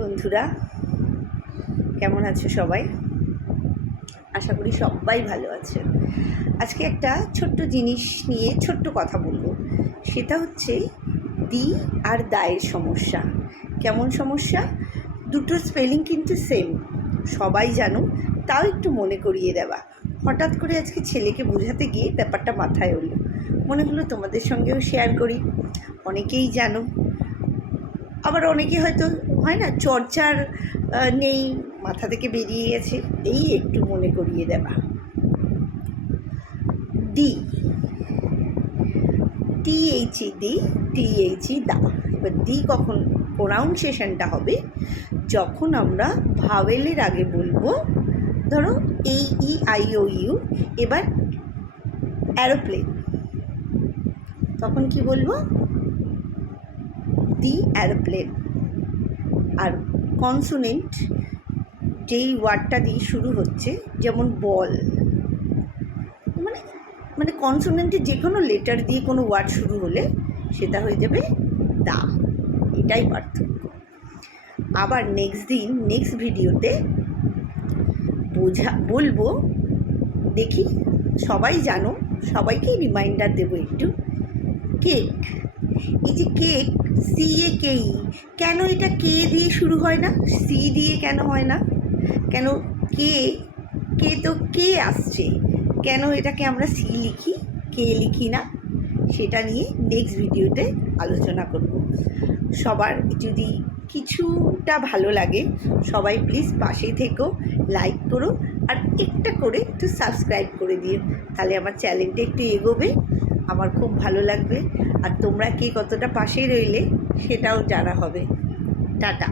বন্ধুরা, কেমন আছো সবাই? আশা করি সবাই ভালো আছে। আজকে একটা ছোট্ট জিনিস নিয়ে ছোট্ট কথা বলবো। সেটা হচ্ছে দি আর দায়ের সমস্যা। কেমন সমস্যা? দুটোর স্পেলিং কিন্তু সেম, সবাই জানো, তাও একটু মনে করিয়ে দেওয়া। হঠাৎ করে আজকে ছেলেকে বোঝাতে গিয়ে ব্যাপারটা মাথায় এলো, মনে হলো তোমাদের সঙ্গেও শেয়ার করি। অনেকেই জানো, আবার অনেকে হয়তো হয় না, চর্চার নেই, মাথা থেকে বেরিয়ে গেছে, এই একটু মনে করিয়ে দেওয়া। ডি, দি, দা। এবার দি কখন প্রোনাউন্সিয়েশনটা হবে? যখন আমরা ভাওয়েলের আগে বলবো, ধরো এই ই আই ও ইউ, এবার অ্যারোপ্লেন, তখন কি বলবো? দি অ্যারোপ্লেন। আর কনসোনেন্ট যেই ওয়ার্ডটা দিয়ে শুরু হচ্ছে, যেমন বল, মানে মানে কনসোনেন্টের যে কোনো লেটার দিয়ে কোনো ওয়ার্ড শুরু হলে সেটা হয়ে যাবে দা। এটাই পার্থক্য। আবার নেক্সট ভিডিওতে বলবো, দেখি সবাই জানো, সবাইকেই রিমাইন্ডার দেবো একটু। কেক, এই যে কেক, সি এ কে ই, কেন এটা কে দিয়ে শুরু হয় না, সি দিয়ে কেন হয় না? কেন কে, কে তো কে আসছে, কেন এটাকে আমরা সি লিখি, কে লিখি না? সেটা নিয়ে নেক্সট ভিডিওতে আলোচনা করব। সবার যদি কিছুটা ভালো লাগে, সবাই প্লিজ পাশে থেকো, লাইক করো, আর একটা করে একটু সাবস্ক্রাইব করে দিও, তাহলে আমার চ্যানেলটা একটু এগোবে, আমার খুব ভালো লাগবে। আর তোমরা কে কতটা পাশে রইলে সেটাও জানা হবে। টাটা।